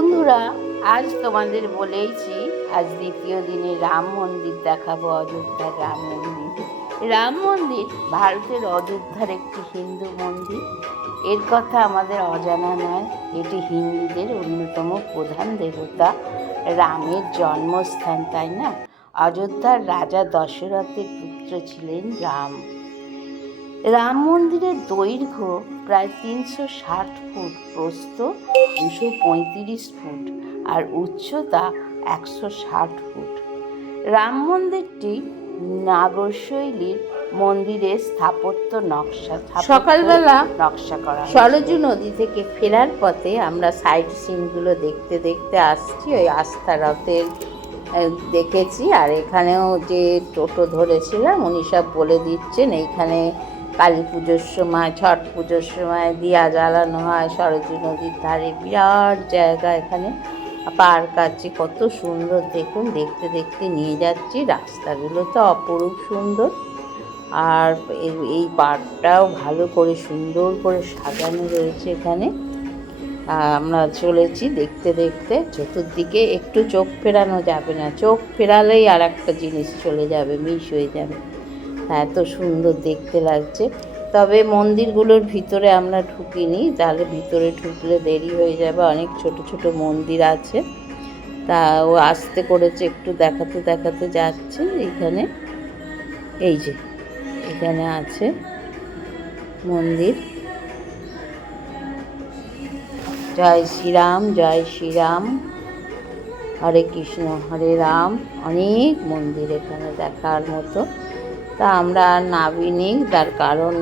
বন্ধুরা, আজ তোমাদের বলেইছি আজ দ্বিতীয় দিনে রাম মন্দির দেখাবো। অযোধ্যার রাম মন্দির। রাম মন্দির ভারতের অযোধ্যার একটি হিন্দু মন্দির। এর কথা আমাদের অজানা নয়। এটি হিন্দুদের অন্যতম প্রধান দেবতা রামের জন্মস্থান, তাই না? অযোধ্যার রাজা দশরথের পুত্র ছিলেন রাম। রাম মন্দিরের দৈর্ঘ্য প্রায় ৩৬০ ফুট, প্রস্থ ২৩৫ ফুট আর উচ্চতা ১৬০ ফুট। রাম মন্দিরটি নাগরশৈলীর মন্দিরের স্থাপত্য সকালবেলা নকশা করা। সরজু নদী থেকে ফেরার পথে আমরা সাইট সিনগুলো দেখতে দেখতে আসছি। ওই আস্থা রথের দেখেছি, আর এখানেও যে টোটো ধরেছিলাম উনি সব বলে দিচ্ছেন এইখানে কালী পুজোর সময়, ছট পুজোর সময় দিয়া জ্বালানো হয়। সরজু নদীর ধারে বিরাট জায়গা, এখানে পার্ক আছে, কত সুন্দর দেখুন। দেখতে দেখতে নিয়ে যাচ্ছি। রাস্তাগুলো তো অপরূপ সুন্দর, আর এই পার্কটাও ভালো করে সুন্দর করে সাজানো রয়েছে এখানে। আমরা চলেছি দেখতে দেখতে। চতুর্দিকে একটু চোখ ফেরানো যাবে না, চোখ ফেরালেই আর একটা জিনিস চলে যাবে, মিস হয়ে যাবে। এত সুন্দর দেখতে লাগছে। তবে মন্দিরগুলোর ভিতরে আমরা ঢুকিনি, তাহলে ভিতরে ঢুকলে দেরি হয়ে যাবে। অনেক ছোট ছোট মন্দির আছে, তা ও আসতে করেছে, একটু দেখাতে দেখাতে যাচ্ছে। এইখানে এই যে এখানে আছে মন্দির। জয় শ্রীরাম, জয় শ্রীরাম, হরে কৃষ্ণ হরে রাম। অনেক মন্দির এখানে দেখার মতো। তা আমরা আর নামিনি, তার কারণ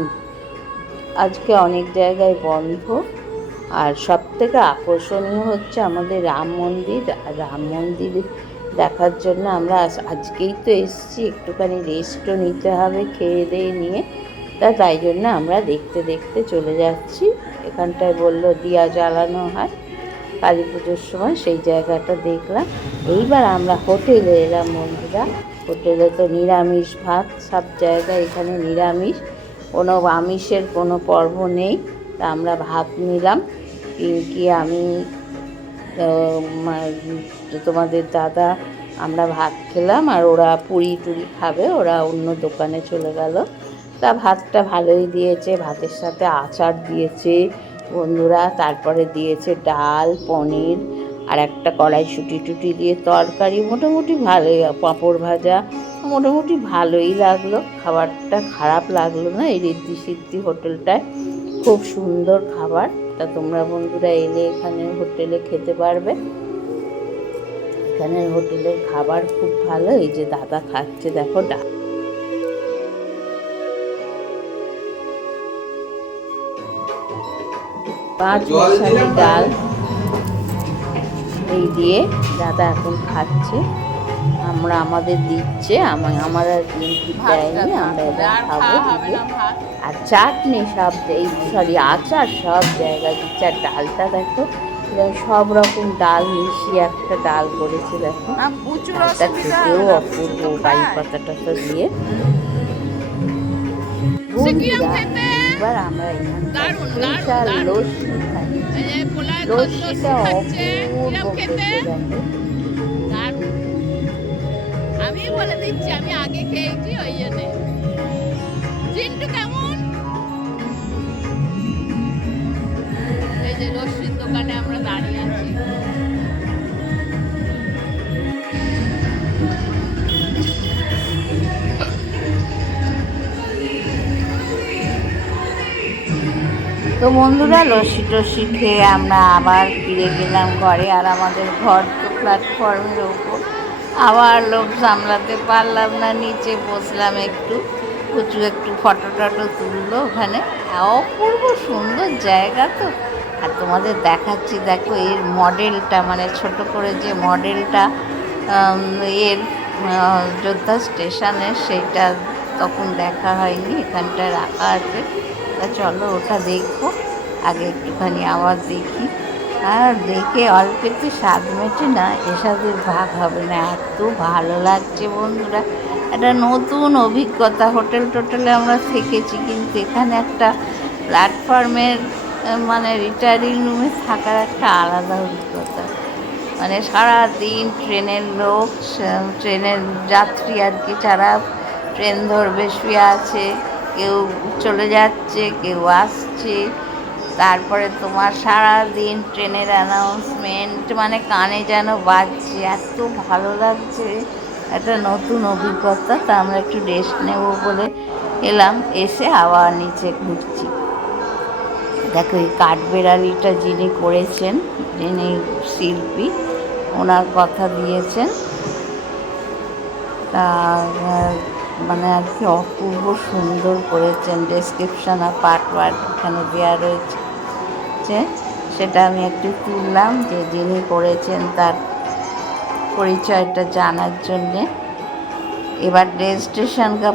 আজকে অনেক জায়গায় বন্ধ। আর সব থেকে আকর্ষণীয় হচ্ছে আমাদের রাম মন্দির। রাম মন্দির দেখার জন্য আমরা আজকেই তো এসেছি, একটুখানি রেস্টও নিতে হবে খেয়ে দিয়ে নিয়ে। তাই জন্য আমরা দেখতে দেখতে চলে যাচ্ছি। এখানটায় বললো দিয়া জ্বালানো হয় কালী পুজোর সময়, সেই জায়গাটা দেখলাম। এইবার আমরা হোটেলে এলাম বন্ধুরা। হোটেলে তো নিরামিষ ভাত, সব জায়গায় এখানে নিরামিষ, কোনো আমিষের কোনো পর্ব নেই। তা আমরা ভাত নিলাম, পিঙ্কি, আমি, তোমাদের দাদা, আমরা ভাত খেলাম। আর ওরা পুরি টুরি খাবে, ওরা অন্য দোকানে চলে গেল। তা ভাতটা ভালোই দিয়েছে, ভাতের সাথে আচার দিয়েছে বন্ধুরা। তারপরে দিয়েছে ডাল, পনির, আর একটা কড়াইশুঁটি টুটি দিয়ে তরকারি। মোটামুটি ভালোই, পাঁপড় ভাজা, মোটামুটি ভালোই লাগলো। খাবারটা খারাপ লাগলো না। এই ঋদ্ধি সিদ্ধি হোটেলটায় খুব সুন্দর খাবার। তা তোমরা বন্ধুরা এলে এখানে হোটেলে খেতে পারবে। এখানের হোটেলের খাবার খুব ভালো। এই যে দাদা খাচ্ছে, দেখো ডাল, পাঁচ মশালি ডাল, এই দিয়ে দাদা এখন খাচ্ছে। আমরা আমাদের দিচ্ছে, আমার আর পিঙ্কি দেয়নি, আমরা এবার খাবো। আর চাটনি সব, এই সরি আচার সব জায়গায় দিচ্ছে। আর ডালটা দেখো, সব রকম ডাল মিশিয়ে একটা ডাল করেছে, দেখো। ডালটা খেতেও অপূর্ব, বাড়ি পাতা টাতা দিয়ে। এবার আমরা এখানকার লস্যি খাই। লস্যিটা অপূর্ব খেতে, দেখো। আমি বলে দিচ্ছি, আমি আগে খেয়েছি, ওই জন্য। চিন্টু কেমন? এই যে লস্যির দোকানে আমরা দাঁড়িয়ে আছি। তো বন্ধুরা, লস্যি টস্যি খেয়ে আমরা আবার ফিরে গেলাম ঘরে। আর আমাদের ঘর তো প্ল্যাটফর্মের ওপর, আবার লোক সামলাতে পারলাম না, নিচে বসলাম একটু একটু ফটো টটো তুললো ওখানে। অপূর্ব সুন্দর জায়গা তো। আর তোমাদের দেখাচ্ছি, দেখো এর মডেলটা, মানে ছোট করে যে মডেলটা এর যোদ্ধা স্টেশনের, সেইটা তখন দেখা হয়নি, এখানটায় রাখা আছে। তা চলো ওটা দেখবো আগে, একটুখানি আবার দেখি। আর দেখে অল্প একটু স্বাদ মেটে না, এসবের ভাগ হবে না। এত ভালো লাগছে বন্ধুরা, একটা নতুন অভিজ্ঞতা। হোটেল টোটেলে আমরা থেকেছি, কিন্তু এখানে একটা প্ল্যাটফর্মের মানে রিটায়ারিং রুমে থাকার একটা আলাদা অভিজ্ঞতা। মানে সারাদিন ট্রেনের লোক, ট্রেনের যাত্রী আর কি, যারা ট্রেন ধরবে শুয়ে আছে, কেউ চলে যাচ্ছে, কেউ আসছে। তারপরে তোমার সারাদিন ট্রেনের অ্যানাউন্সমেন্ট মানে কানে যেন বাজছে, এত ভালো লাগছে, একটা নতুন অভিজ্ঞতা। তা আমরা একটু রেস্ট নেব বলে এলাম, এসে আবার নিচে ঘুরছি। দেখো এই কাঠবেড়ালিটা যিনি করেছেন, যিনি শিল্পী, ওনার কথা দিয়েছেন, তা মানে আর কি অপূর্ব সুন্দর করেছেন। ডেসক্রিপশন আর পার্ট এখানে দেওয়া রয়েছে, সেটা আমি একটু তুললাম যে যিনি করেছেন তার পরিচয়টা জানার জন্যে। এবার রেল স্টেশনটা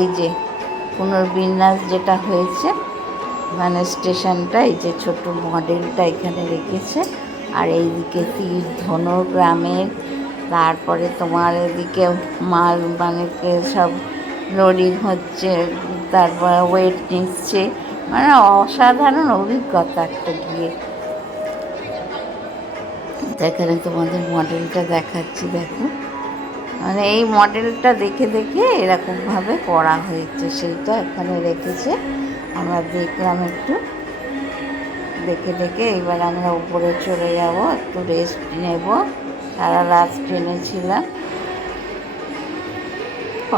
এই যে পুনর্বিন্যাস যেটা হয়েছে, মানে স্টেশনটা এই যে ছোট মডেলটা এখানে রেখেছে। আর এইদিকে তীর ধনুর গ্রামের, তারপরে তোমার এদিকে মাল মানে সব লোডিং হচ্ছে, তারপরে ওয়েট নিচ্ছে, মানে অসাধারণ অভিজ্ঞতা একটা গিয়ে। এখানে তোমাদের মডেলটা দেখাচ্ছি, দেখো মানে এই মডেলটা দেখে দেখে এরকমভাবে করা হয়েছে, সেইটা এখানে রেখেছে। আমরা দেখলাম একটু, দেখে দেখে এবার আমরা উপরে চলে যাব, একটু রেস্ট নেব। সারা রাত ট্রেনে ছিলাম,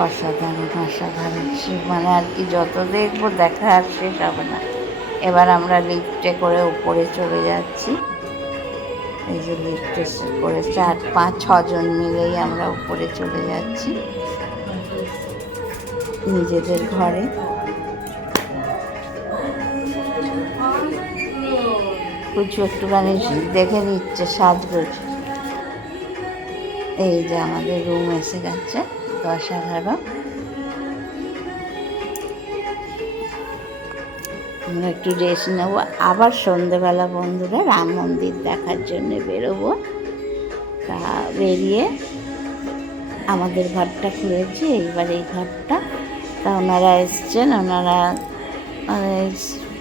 অসাধারণ অসাধারণ, মানে আর কি যত দেখবো দেখা আর শেষ হবে না। এবার আমরা লিফটে করে উপরে চলে যাচ্ছি। এই যে লিফটে করে 4-5-6 জন মিলেই আমরা উপরে চলে যাচ্ছি নিজেদের ঘরে। কিছু একটুখানি দেখে নিচ্ছে সাজগোজ। এই যে আমাদের রুম এসে গেছে 10-11। আমরা একটু রেস্ট নেবো, আবার সন্ধেবেলা বন্ধুরা রাম মন্দির দেখার জন্য বেরোবো। তা বেরিয়ে আমাদের ঘরটা খুলেছি, এইবার এই ঘরটা, তা ওনারা এসছেন, ওনারা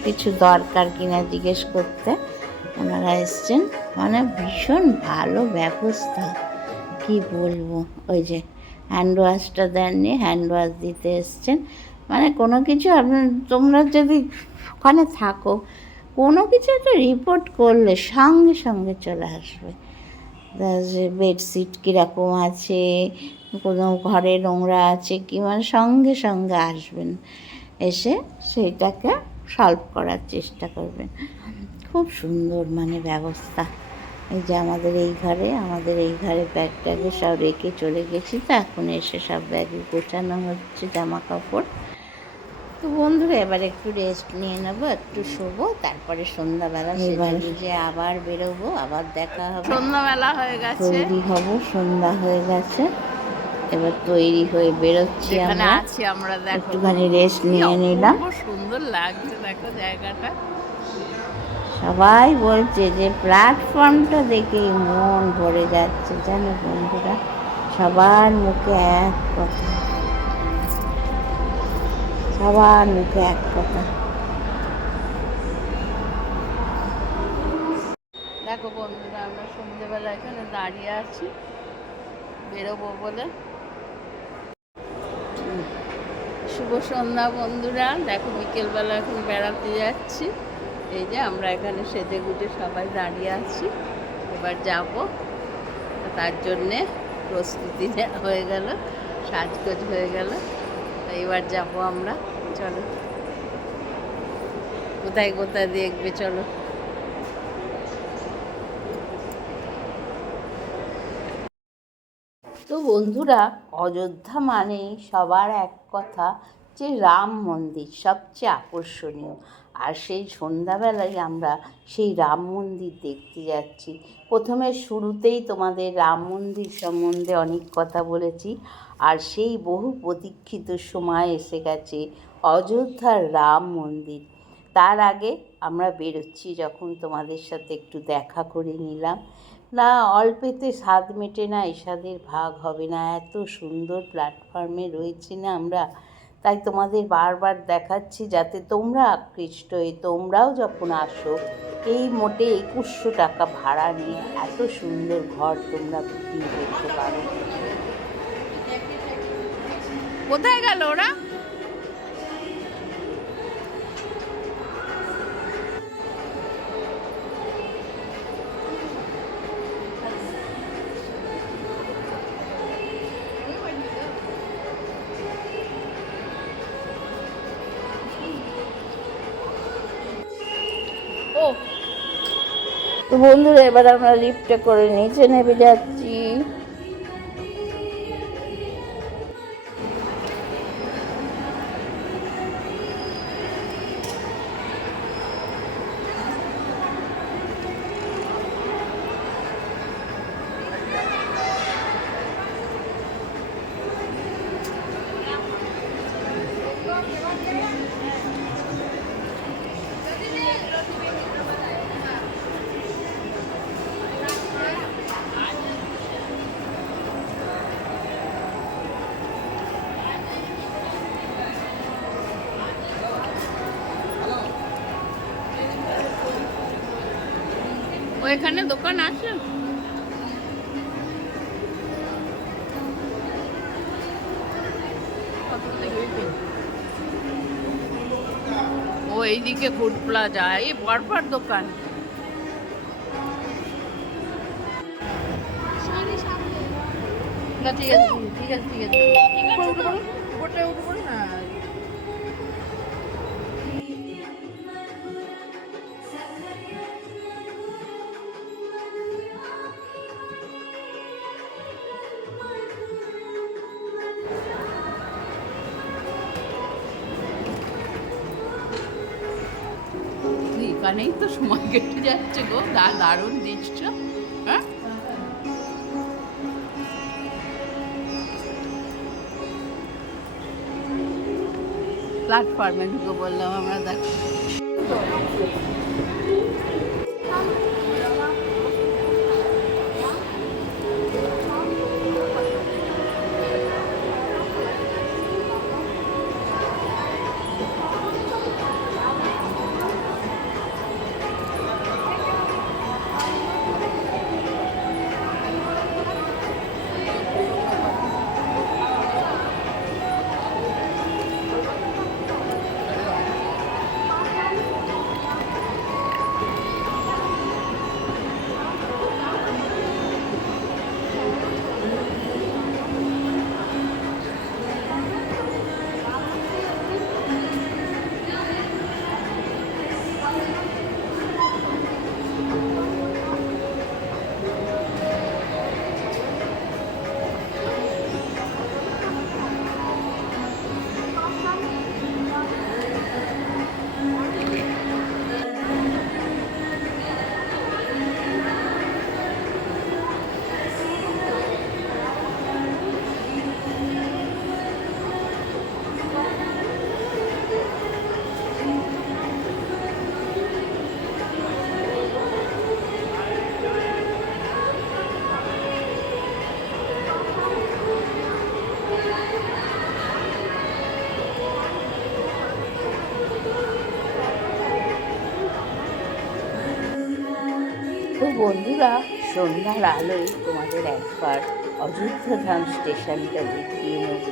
কিছু দরকার কিনা জিজ্ঞেস করতে ওনারা এসছেন। মানে ভীষণ ভালো ব্যবস্থা, কি বলবো। ওই যে হ্যান্ড ওয়াশটা দেননি, হ্যান্ড ওয়াশ দিতে এসছেন। মানে কোনো কিছু তোমরা যদি ওখানে থাকো, কোনো কিছু একটা রিপোর্ট করলে সঙ্গে সঙ্গে চলে আসবে। যে বেডশিট কীরকম আছে, কোনো ঘরে নোংরা আছে কি, মানে সঙ্গে সঙ্গে আসবেন, এসে সেইটাকে সলভ করার চেষ্টা করবেন। খুব সুন্দর মানে ব্যবস্থা। এই যে আমাদের এই ঘরে ব্যাগ ট্যাগে সব রেখে চলে গেছি, তো এখন এসে সব ব্যাগে গোছানো হচ্ছে জামা কাপড়। তো বন্ধুরা এবার একটু রেস্ট নিয়ে নেবো, একটু শোবো, তারপরে সন্ধ্যাবেলা যে আবার বেরোবো, আবার দেখা হবে। সন্ধ্যাবেলা হয়ে গেছে, তৈরি হব, সন্ধ্যা হয়ে গেছে, এবার তৈরি হয়ে বেরোচ্ছি আমরা। একটুখানি রেস্ট নিয়ে নিলাম। সুন্দর লাগছে, দেখো জায়গাটা। সবাই বলছে যে প্ল্যাটফর্মটা দেখেই মন ভরে যাচ্ছে, জানো বন্ধুরা, সবার মুখে এক কথা, সবার মুখে এক কথা। দেখো বন্ধুরা, আমরা সন্ধ্যেবেলা এখানে দাঁড়িয়ে আছি বেরোবো বলে। শুভ সন্ধ্যা বন্ধুরা, দেখো বিকেলবেলা এখন বেড়াতে যাচ্ছি। এই যে আমরা এখানে সেজে গুজে সবাই দাঁড়িয়ে আছি, এবার যাব, তার জন্যে প্রস্তুতি হয়ে গেল, সাজগোজ হয়ে গেল, এবার যাব আমরা। চলো, কোথায় কোথায় দেখবে চলো। তো বন্ধুরা, অযোধ্যা মানেই সবার এক কথা যে রাম মন্দির সবচেয়ে আকর্ষণীয়। আর সেই সন্ধ্যাবেলায় আমরা সেই রাম মন্দির দেখতে যাচ্ছি। প্রথমে শুরুতেই তোমাদের রাম মন্দির সম্বন্ধে অনেক কথা বলেছি, আর সেই বহু প্রতীক্ষিত সময় এসে গেছে অযোধ্যার রাম মন্দির। তার আগে আমরা বেরোচ্ছি যখন, তোমাদের সাথে একটু দেখা করে নিলাম। না, অল্পেতে স্বাদ মেটে না, এই স্বাদের ভাগ হবে না, এত সুন্দর প্ল্যাটফর্মে রয়েছি না আমরা। তাই তোমাদের বারবার দেখাচ্ছি, যাতে তোমরা আকৃষ্ট হয়ে তোমরাও যখন আসো এই মোটে 2100 টাকা ভাড়া নিয়ে এত সুন্দর ঘর তোমরা বুকিং করতে পারো। কোথায় গেল ওরা? তো বন্ধুরা, এবার আমরা লিফটে করে নিচে নেমে যাচ্ছি। ওইখানে দোকান আছে? ও এইদিকে ফুড প্লাজা, এই পরপর দোকান। ঠিক আছে ঠিক আছে ঠিক আছে উপরটা উঠবো না। এখানেই তো সময় কেটে যাচ্ছে গো, দারুণ দৃশ্য। হ্যাঁ, প্ল্যাটফর্মে ঢুকে বললাম আমরা, দেখো তো বন্ধুরা, সন্ধ্যার আলোয় তোমাদের একবার অযোধ্যা ধাম স্টেশনটা দেখিয়ে নেব।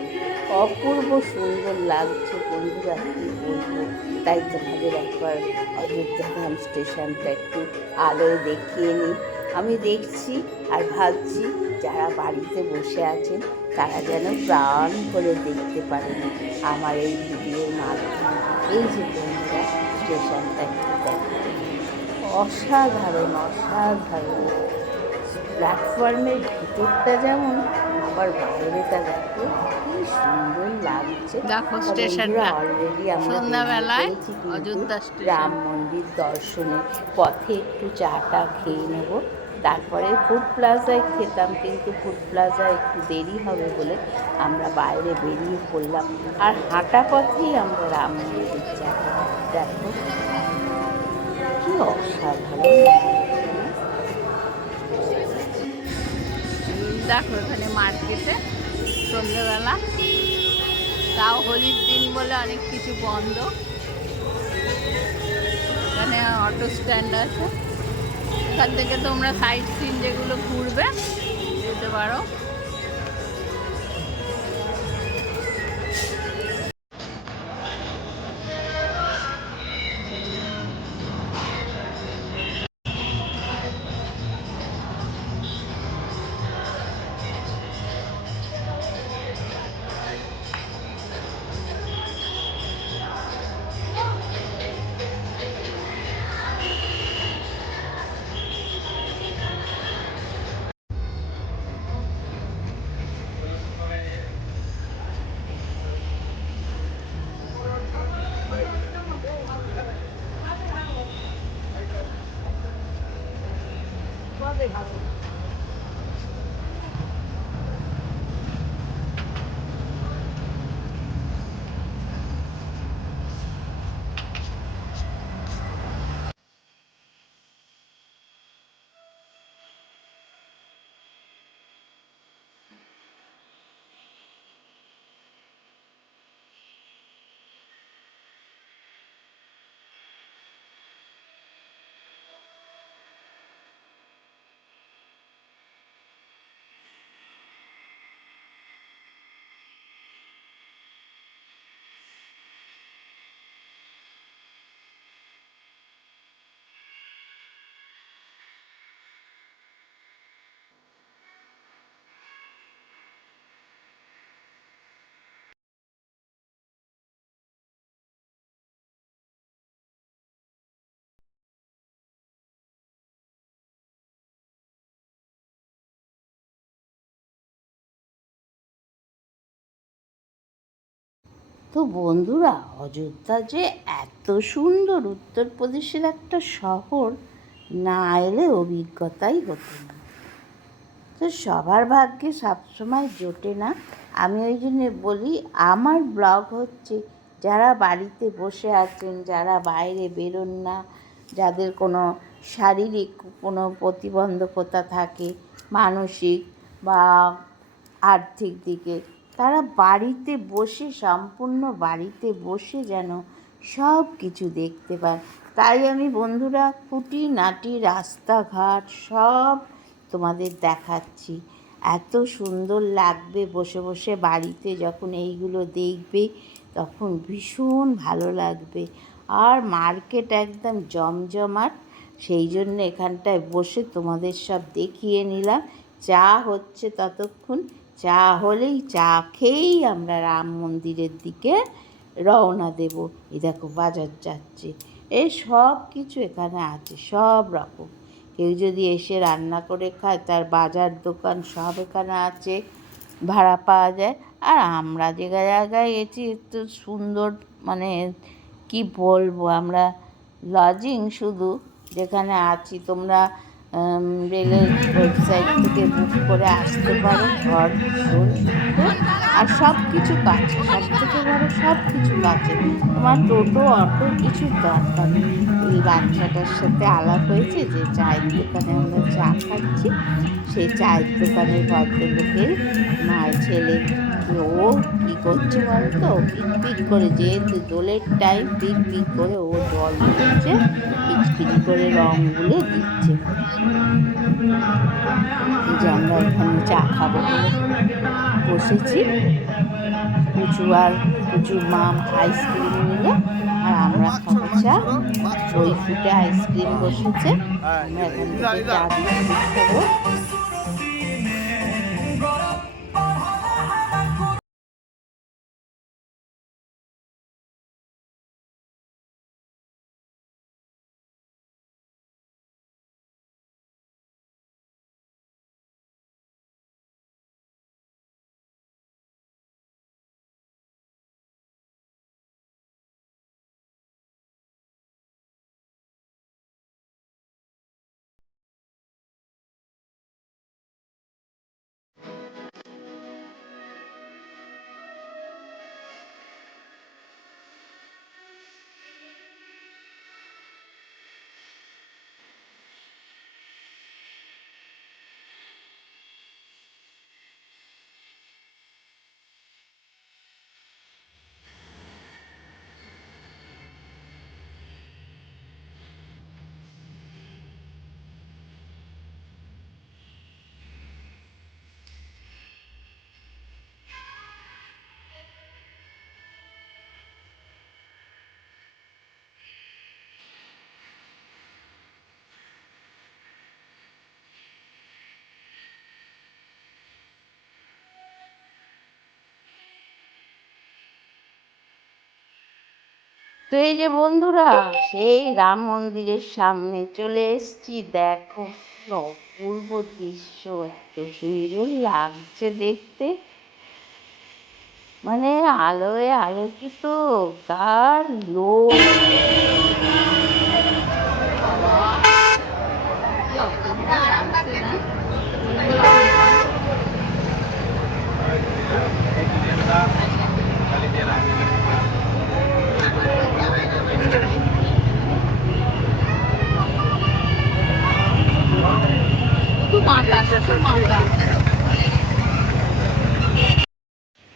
অপূর্ব সুন্দর লাগছে বন্ধুরা, কী বলবো। তাই তোমাদের একবার অযোধ্যা ধাম স্টেশনটা একটু আলোয় দেখিয়ে নিই। আমি দেখছি আর ভাবছি যারা বাড়িতে বসে আছেন তারা যেন প্রাণ করে দেখতে পারেন আমার এই ভিডিওর মাধ্যমে। এই যে বন্ধুরা, স্টেশনটা একটু দেখো, অসাধারণ অসাধারণ। প্ল্যাটফর্মের ভিতরটা যেমন, আবার বাইরেটা দেখো কি সুন্দর লাগছে। দেখো স্টেশনটা অলরেডি আমরা সন্ধ্যাবেলায় পেয়েছি, কিন্তু অযোধ্যা স্টেশন। রাম মন্দির দর্শনের পথে একটু চাটা খেয়ে নেব, তারপরে ফুড প্লাজায় খেতাম, কিন্তু ফুড প্লাজায় একটু দেরি হবে বলে আমরা বাইরে বেরিয়ে পড়লাম। আর হাঁটা পথেই আমরা রাম মন্দির যাব। দেখো কি অসাধারণ। দেখো এখানে মার্কেটে সন্ধ্যেবেলা, তাও হোলির দিন বলে অনেক কিছু বন্ধ। এখানে অটো স্ট্যান্ড আছে, এখান থেকে তোমরা সাইট সিন যেগুলো ঘুরবে যেতে পারো। তো বন্ধুরা, অযোধ্যা যে এত সুন্দর উত্তরপ্রদেশের একটা শহর, না এলে অভিজ্ঞতাই হতো না। তো সবার ভাগ্যে সবসময় জোটে না। আমি ওই জন্যে বলি, আমার ব্লগ হচ্ছে যারা বাড়িতে বসে আছেন, যারা বাইরে বেরোন না, যাদের কোনো শারীরিক কোনো প্রতিবন্ধকতা থাকে, মানসিক বা আর্থিক দিকে, তারা বাড়িতে বসে, সম্পূর্ণ বাড়িতে বসে যেন সব কিছু দেখতে পায়। তাই আমি বন্ধুরা খুঁটিনাটি রাস্তাঘাট সব তোমাদের দেখাচ্ছি। এত সুন্দর লাগবে বসে বসে বাড়িতে, যখন এইগুলো দেখবে তখন ভীষণ ভালো লাগবে। আর মার্কেট একদম জমজমাট, সেই জন্য এখানটায় বসে তোমাদের সব দেখিয়ে নিলাম। চা হচ্ছে ততক্ষণ, চা হলেই চা খেয়েই আমরা রাম মন্দিরের দিকে রওনা দেব। এই দেখো বাজার যাচ্ছে, এই সব কিছু এখানে আছে, সব রকম। কেউ যদি এসে রান্না করে খায়, তার বাজার দোকান সব এখানে আছে, ভাড়া পাওয়া যায়। আর আমরা যে জায়গায় গেছি একটু সুন্দর, মানে কি বলবো, আমরা লজিং শুধু যেখানে আছি, তোমরা রেলের ওয়েবসাইট থেকে বুক করে আসতে পারো। ঘর ভীষণ সুন্দর, আর সব কিছু কাছে, সব থেকে বড় সব কিছু কাছে। তোমার টোটো অটো কিছুর দরকার নেই। এই বাচ্চাটার সাথে আলাপ হয়েছে যে চায়ের দোকানে আমরা চা খাচ্ছি, সেই চায়ের দোকানের ভদ্রলোকের মায়ের ছেলে, ও কী করছে বলো তো, পিক পিক করে, যেহেতু দোলের টাইম, পিক পিক করে ও জল দিচ্ছে, পিচপিচ করে রং গুলে দিচ্ছে। যে আমরা এখানে চা খাবো বলে বসেছি। পুচুর মাম আইসক্রিম নিল, আর আমরা খাবো চা। দই ফুটে আইসক্রিম বসেছে, আমরা এখান থেকে চা বিস্কুট খাবো। তো এই যে বন্ধুরা, সেই রাম মন্দিরের সামনে চলে এসেছি। দেখো কি অপূর্ব দৃশ্য, এত সুন্দর লাগছে দেখতে। মানে আলোয় আলোকিত, কার লোক।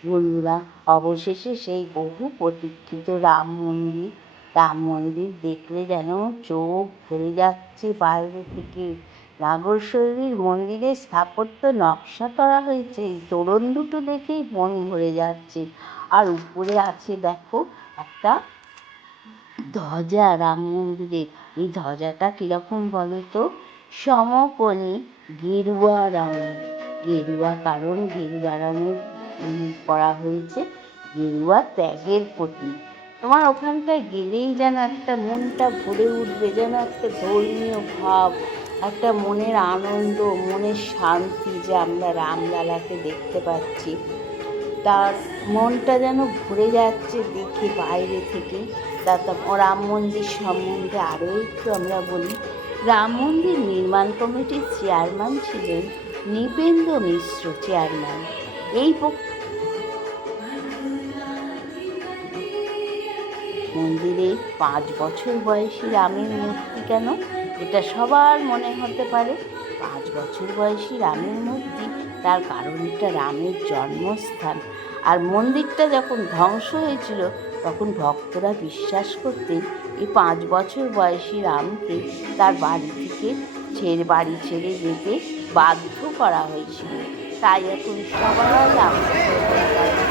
বন্ধুরা, অবশেষে সেই বহু প্রতীক্ষিত রাম মন্দির দেখলে যেন চোখ ভরে যাচ্ছে বাইরে থেকে। নাগরশৈলীর মন্দিরের স্থাপত্য নকশা করা হয়েছে, এই তোরণ দুটো দেখেই মন ভরে যাচ্ছে। আর উপরে আছে দেখো একটা ধ্বজা রাম মন্দিরের। এই ধ্বজাটা কিরকম বলো তো? সমকোণী গেরুয়া রঙের। গেরুয়া কারণ গেরুয়া রঙের করা হয়েছে, গেরুয়া ত্যাগের প্রতীক। তোমার ওখানটায় গেলেই যেন একটা মনটা ভরে উঠবে, যেন একটা ধর্মীয় ভাব, একটা মনের আনন্দ, মনের শান্তি যে আমরা রামলালাকে দেখতে পাচ্ছি। তার মনটা যেন ভরে যাচ্ছে দেখে বাইরে থেকে। রাম মন্দির সম্বন্ধে আরও একটু আমরা বলি। রাম মন্দির নির্মাণ কমিটির চেয়ারম্যান ছিলেন নৃপেন্দ্র মিশ্র চেয়ারম্যান। এই মন্দিরে 5 বছর বয়সী রামের মূর্তি কেন? এটা সবার মনে হতে পারে। 5 বছর বয়সী রামের মূর্তি, তার কারণ এটা রামের জন্মস্থান। আর মন্দিরটা যখন ধ্বংস হয়েছিল তখন ভক্তরা বিশ্বাস করতেন এই 5 বছর বয়সী রামকে তার বাড়ি ছেড়ে যেতে বাধ্য করা হয়েছিল। তাই এখন সবাই রাম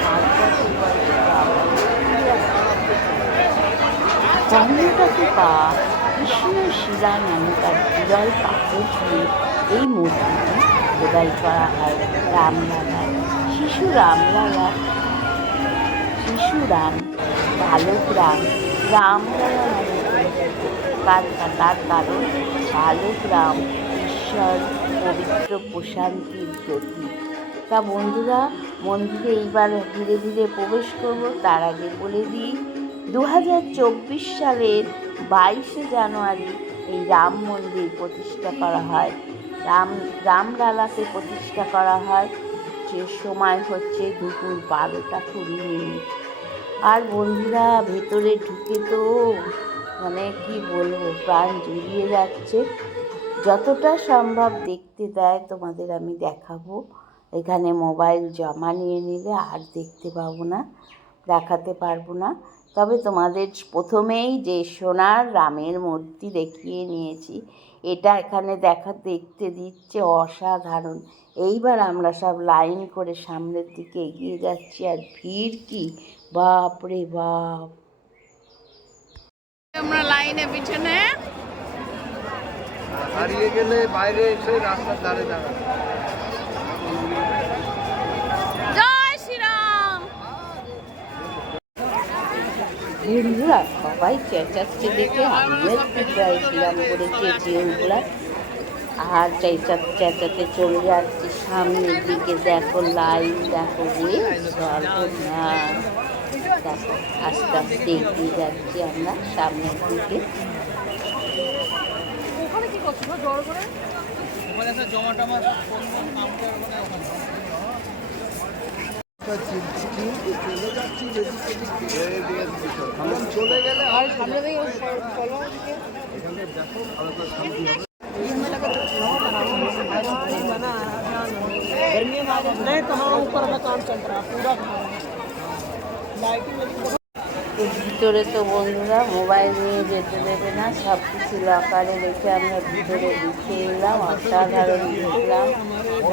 5 বছর বয়সী রাম কর্ণাটকে পাওয়া কৃষ্ণ শিলা নামকার বিরল পাথর দিয়ে এই মূর্তিটি খোদাই করা হয় রামলালার। শিশু রাম, বালক রামলালা নামে পরিচিত। তার কারণ বালক রাম ঈশ্বর পবিত্র প্রশান্তির প্রতীক। তা বন্ধুরা, মন্দিরে এইবার ধীরে ধীরে প্রবেশ করবো। তার আগে বলে দিই, 2024 সালের 22শে জানুয়ারি এই রাম মন্দির প্রতিষ্ঠা করা হয়। রামলালাকে প্রতিষ্ঠা করা হয়। যে সময় হচ্ছে দুপুর 12:20। আর বন্ধুরা, ভেতরে ঢুকে তো মানে কি বলবো, প্রাণ জুড়িয়ে যাচ্ছে। যতটা সম্ভব দেখতে দেয় তোমাদের আমি দেখাবো। এখানে মোবাইল জমা নিয়ে নিলে আর দেখতে পাবো না, দেখাতে পারবো না। তবে তোমাদের প্রথমেই যে সোনার রামের মূর্তি দেখিয়ে নিয়েছি, এটা এখানে দেখতে দিচ্ছে অসাধারণ। এইবার আমরা সব লাইন করে সামনের দিকে এগিয়ে যাচ্ছি। আর ভিড় কি, বাপ রে বাপ! আমরা লাইনে পিছনে হারিয়ে গেলে বাইরে এসে রাস্তার ধারে দাঁড়ানো। জয় শ্রীরাম। বন্ধুরা, সবাই চেঁচাচ্ছে দেখে আমিও একটু জয় শ্রীরাম করে চেঁচিয়ে উঠলাম। আর চেঁচাতে চলে যাচ্ছি সামনের দিকে। দেখো লাইন, দেখো সর্বনাশ। দেখো আস্তে আস্তে এগিয়ে যাচ্ছি আমরা সামনের দিকে। চলে গেলে ভিতরে তো বন্ধুরা মোবাইল নিয়ে যেতে দেবে না, সব কিছু লকারে রেখে আমরা ভিতরে ঢুকে এলাম। অসাধারণ দেখলাম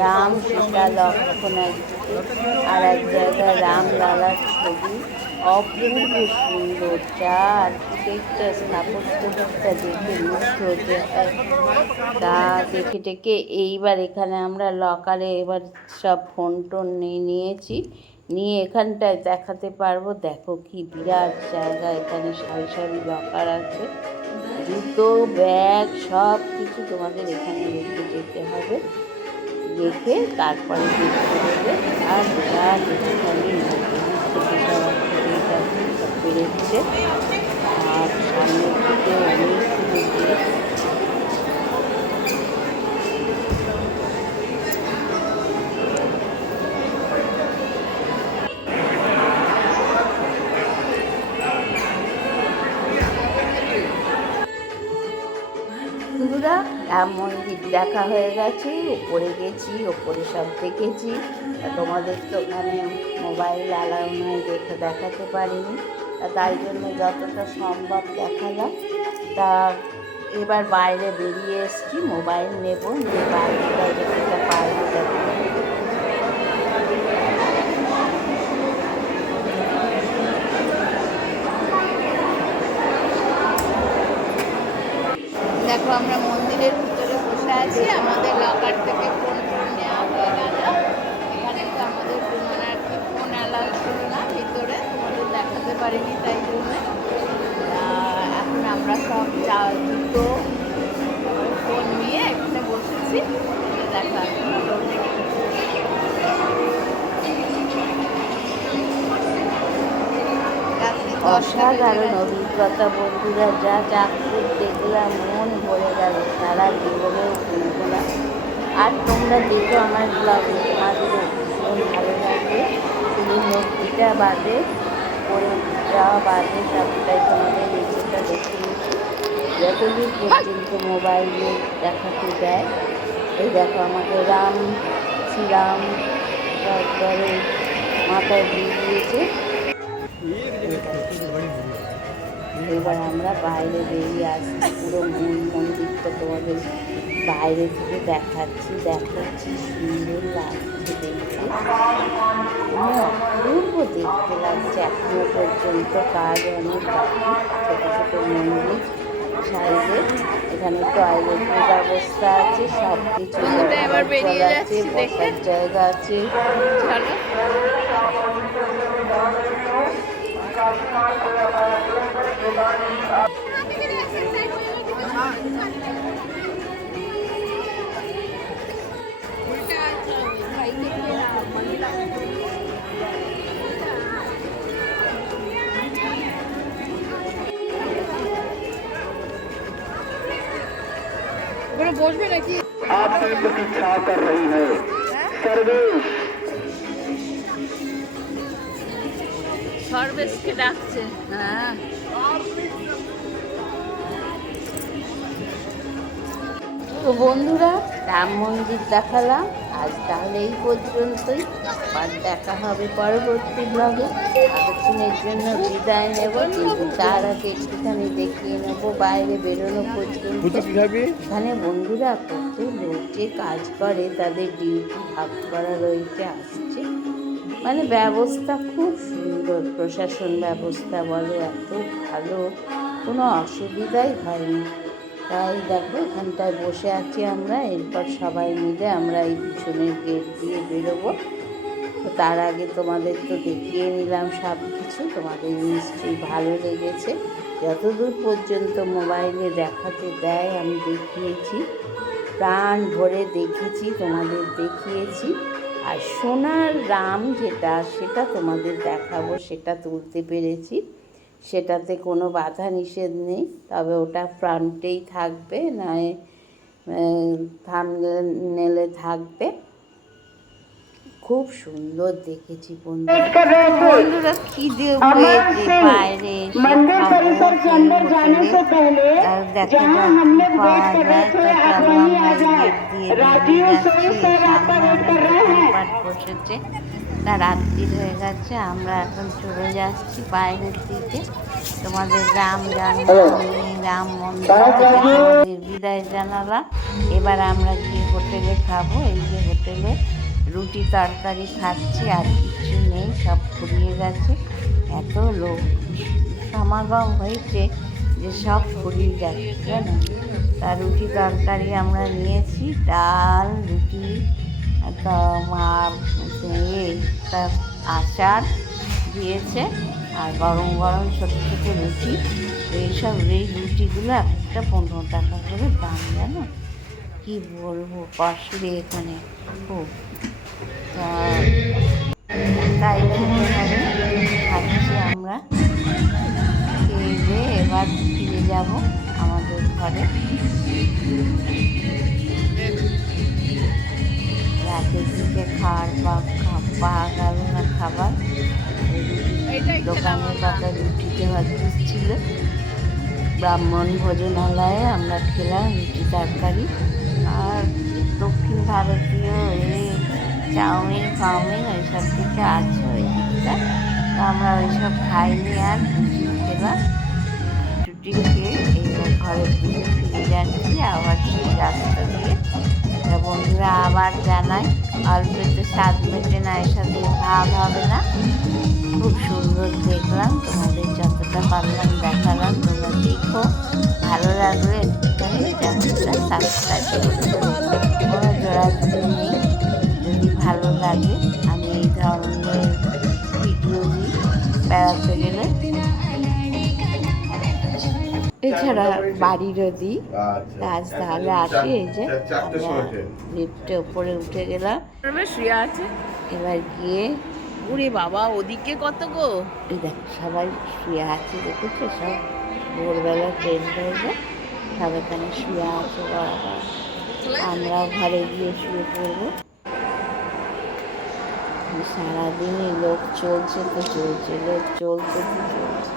রাম, সীতা, লক্ষ্মণ একদিকে, আর এক জায়গায় রামলালার ছবি। অপূর্ব সুন্দর, যা আর্কিটেকচার, স্থাপত্যটা দেখে মুগ্ধ হতে হয়। তা দেখে টেকে এইবার এখানে আমরা লকারে এবার সব ফোন টোন নিয়েছি। নিয়ে এখানটায় দেখাতে পারবো। দেখো কি বিরাট জায়গা, এখানে সারি সারি লকার আছে, জুতো ব্যাগ সব কিছু তোমাদের এখানে রেখে যেতে হবে, রেখে তারপরে দেখতে দেবে। আর বিরাট এখানে থেকে সবার থেকে যাচ্ছে, সব বেরোচ্ছে। আর সামনের দিকে অনেকগুলো গেট। বন্ধুরা, রাম মন্দির দেখা হয়ে গেছে, ওপরে গেছি, ওপরে সব দেখেছি। তোমাদের তো ওখানে মোবাইল অ্যালাউ নয়, দেখাতে পারিনি, তাই জন্য যতটা সম্ভব দেখালাম। তা এবার বাইরে বেরিয়ে এসছি, মোবাইল নেব, নিয়ে বাইরেটা যেটা পারবো দেখো। দেখো আমরা মন্দিরের ভিতরে বসে আছি, আমাদের লকার থেকে ফোন নেওয়া হয়ে গেল। এখানে তো আমাদের কোনো আর কি ফোন অ্যালাউ ছিল না ভিতরে, তোমাদের দেখাতে পারিনি তাই জন্য। এখন আমরা সব জুতো ফোন নিয়ে এখানে বসেছি, দেখা অসাধারণ অভিজ্ঞতা বন্ধুরা, যা চাকরি দেখলাম মন ভরে গেল, সারা জীবনেও ভুলবো না। আর তোমরা দেখো আমার ব্লগে, তোমাদেরও ভীষণ ভালো লাগবে। শুধু মূর্তিটা বাদে, পরে যাওয়া বাদে সবটাই তোমাদের নিচেটা দেখে নিচ্ছি, যতদূর পর্যন্ত মোবাইলে দেখাতে দেয়। এই দেখো আমাকে শ্রীরাম তারপরে মাথায় দিয়ে দিয়েছে। এবার আমরা বাইরে বেরিয়ে আসছি, পুরো মূল মন্দিরটা তোমাদের বাইরে থেকে দেখাচ্ছি। দেখো কি সুন্দর লাগছে দেখতে, অপূর্ব দেখতে লাগছে। এখনো পর্যন্ত কাজ অনেক বাকি, ছোটো ছোটো মন্দির সাইডে, এখানে টয়লেটের ব্যবস্থা আছে, সব কিছু আছে, বসার জায়গা আছে। বসবে নাকি? आपकी प्रतीक्षा कर रही है सर्वेश। সর্বেশকে ডাকছে। হ্যাঁ, তো বন্ধুরা, রাম মন্দির দেখালাম আজ, তাহলে এই পর্যন্তই। আবার দেখা হবে পরবর্তী ব্লগে। এতক্ষণের জন্য বিদায় নেব, কিন্তু তার আগে একটুখানি দেখিয়ে নেবো বাইরে বেরোনো পর্যন্ত। এখানে বন্ধুরা কত লোক যে কাজ করে, তাদের ডিউটি ভাগ করা রয়েছে, আসছে, মানে ব্যবস্থা খুব সুন্দর, প্রশাসন ব্যবস্থা বলো এত ভালো, কোনো অসুবিধাই হয়নি। তাই দেখো এখানটায় বসে আছি আমরা, এরপর সবাই মিলে আমরা এই পিছনের গেট দিয়ে বেরোবো। তো তার আগে তোমাদের তো দেখিয়ে নিলাম সব কিছু, তোমাদের নিশ্চয়ই ভালো লেগেছে। যতদূর পর্যন্ত মোবাইলে দেখাতে দেয় আমি দেখিয়েছি, প্রাণ ভরে দেখেছি, তোমাদের দেখিয়েছি। আর সোনার রাম যেটা, সেটা তোমাদের দেখাবো, সেটা তুলতে পেরেছি, সেটাতে কোনো বাধা নিষেধ নেই, তবে ওটা ফ্রন্টেই থাকবে, নয় থাম্বনেলে থাকবে। খুব সুন্দর দেখেছি বন্ধুরা, খিদে পেয়েছে, বাইরে मंदिर परिसर के अंदर जाने से पहले जहाँ हमने वेट कर रहे थे, आप वहीं आ जाए। राजीव सोई सर आपका वेट कर रहे हैं। বসেছে, তা রাত্রি হয়ে গেছে, আমরা এখন চলে যাচ্ছি বাইরের দিকে। তোমাদের রাম জন্মভূমি, রাম মন্দির থেকে তোমাদের বিদায় জানালাম। এবার আমরা গিয়ে হোটেলে খাবো। এই যে হোটেলে রুটি তরকারি খাচ্ছি, আর কিছু নেই, সব ফুরিয়ে গেছে, এত লোক সমাগম হয়েছে যে সব ফুরিয়ে যাচ্ছে জানো। তা রুটি তরকারি আমরা নিয়েছি, ডাল রুটি, তা আচার দিয়েছে আর গরম গরম ছোটো ছোটো রুটি। এইসব এই রুটিগুলো একটা 15 টাকা করে দাম, জানো? কি বলবো, কষ্টে এখানে খুব। তাই খেতে হবে, খাচ্ছি আমরা। খেয়ে দিয়ে এবার ফিরে যাব আমাদের ঘরে। রাতের দিকে পাওয়া গেল না খাবার। দোকানের পাতা রুটিতে হয়তো ছিল। ব্রাহ্মণ ভোজনালয়ে আমরা খেলাম রুটি তরকারি। আর দক্ষিণ ভারতীয় চাউমিন ফাউমিন ওইসব কিছু আছে ওই দিকটা, তো আমরা ওইসব খাইনি আর রুটি খেলাম। রুটি খেয়ে এইবার ঘরের দিকে ফিরে যাচ্ছি আবার সেই রাস্তা দিয়ে। বন্ধুরা আবার জানাই, অল্পতে স্বাদ মেটে না, এর সাথে ভাব হবে না। খুব সুন্দর দেখলাম, তোমাদের যতটা পারলাম দেখালাম। তোমরা দেখো, ভালো লাগলে একটুখানি চ্যানেলটা সাবস্ক্রাইব করে কোনো জোড়াজুড়ি নেই। যদি ভালো লাগে আমি এই ধরনের ভিডিও দিই বেড়াতে গেলে। এছাড়া বাড়িরও দিই কাজ, তাহলে আসি। এই যে আমরা লিফটে উপরে উঠে গেলাম, শুয়ে আছে। এবার গিয়ে ওরে বাবা, ওদিকে কত গো! এই দেখ সবাই শুয়ে আছে, দেখেছো? সব ভোরবেলা ট্রেন ধরবে, সব এখানে শুয়ে আছে বরাবর। আমরাও ঘরে গিয়ে শুয়ে পড়বো। সারাদিনই লোক চলছে তো চলছে, লোক চলছে তো চলছে।